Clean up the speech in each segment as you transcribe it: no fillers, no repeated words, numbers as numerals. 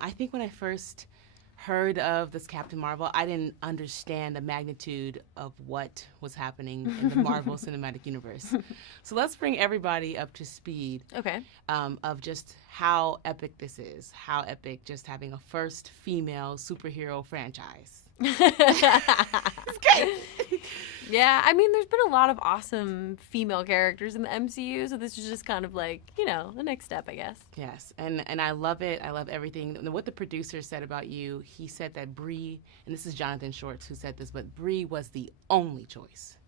I think when I first heard of this Captain Marvel, I didn't understand the magnitude of what was happening in the Marvel Cinematic Universe. So let's bring everybody up to speed. Okay. Of just how epic this is. How epic just having a first female superhero franchise. It's great. Yeah, I mean, there's been a lot of awesome female characters in the MCU, so this is just kind of like, the next step, I guess. Yes, and I love it. I love everything. And what the producer said about you, he said that Brie, and this is Jonathan Shorts who said this, but Brie was the only choice.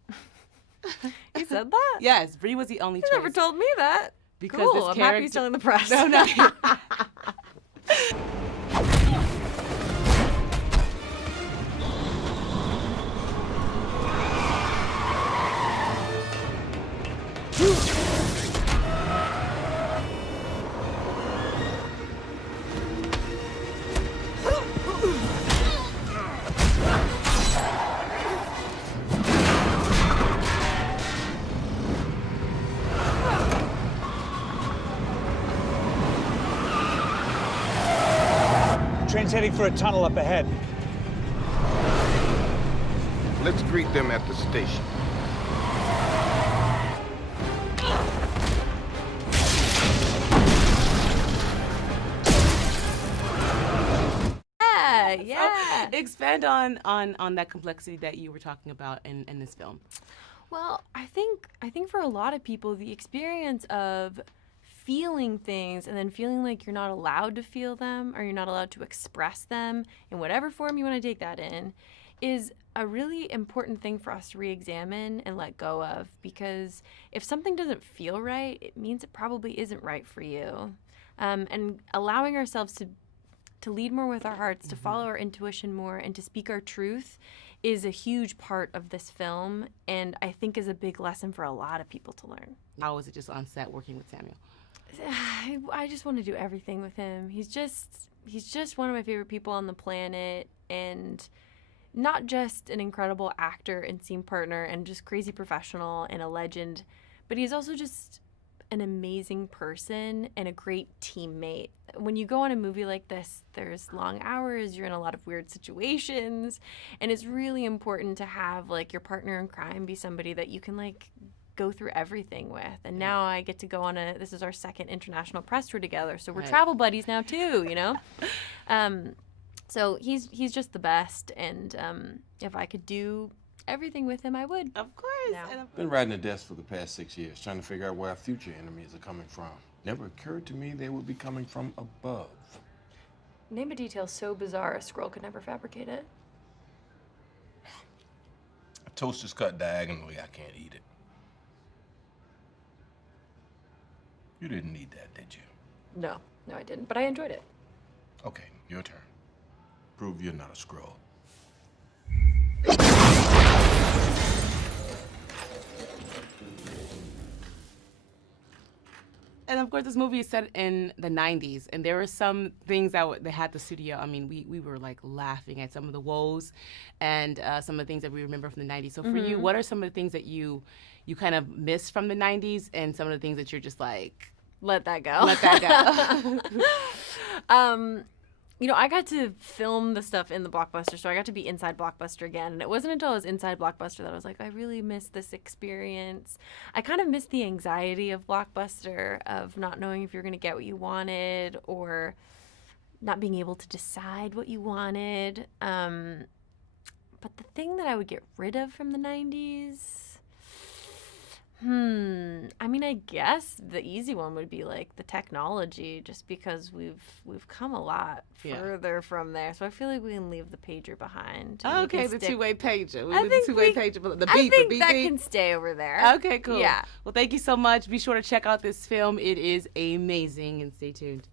He said that? Yes, Brie was the only choice. He never told me that. Because cool, this I'm character... happy he's telling the press. No. Train's heading for a tunnel up ahead. Let's greet them at the station. Yeah. Expand on that complexity that you were talking about in this film. Well, I think for a lot of people, the experience of feeling things and then feeling like you're not allowed to feel them or you're not allowed to express them in whatever form you want to take that in is a really important thing for us to re-examine and let go of, because if something doesn't feel right, it means it probably isn't right for you. And allowing ourselves to lead more with our hearts, to follow our intuition more, and to speak our truth is a huge part of this film, and I think is a big lesson for a lot of people to learn. How was it just on set working with Samuel? I just want to do everything with him. He's just one of my favorite people on the planet, and not just an incredible actor and scene partner and just crazy professional and a legend, but he's also just an amazing person and a great teammate. When you go on a movie like this, there's long hours, you're in a lot of weird situations, and it's really important to have like your partner in crime be somebody that you can like go through everything with. And now I get to go on this is our second international press tour together, so we're travel buddies now too, So he's just the best, and if I could do everything with him, I would. Of course. No. Been riding the desk for the past 6 years, trying to figure out where our future enemies are coming from. Never occurred to me they would be coming from above. Name a detail so bizarre a scroll could never fabricate it. A toast is cut diagonally, I can't eat it. You didn't need that, did you? No, I didn't, but I enjoyed it. Okay, your turn. Prove you're not a scroll. And of course, this movie is set in the 90s, and there were some things that they had the studio. I mean, we were like laughing at some of the woes and some of the things that we remember from the 90s. So for you, what are some of the things that you kind of missed from the 90s, and some of the things that you're just like, let that go. let that go? I got to film the stuff in the Blockbuster, so I got to be inside Blockbuster again. And it wasn't until I was inside Blockbuster that I was like, I really miss this experience. I kind of missed the anxiety of Blockbuster, of not knowing if you're going to get what you wanted or not being able to decide what you wanted. But the thing that I would get rid of from the 90s... I mean, I guess the easy one would be like the technology, just because we've come a lot further from there. So I feel like we can leave the pager behind. Okay, the two-way pager. I think the two-way pager. The beep, I think the beep, that beep. can stay over there. Okay, cool. Yeah. Well, thank you so much. Be sure to check out this film. It is amazing, and stay tuned.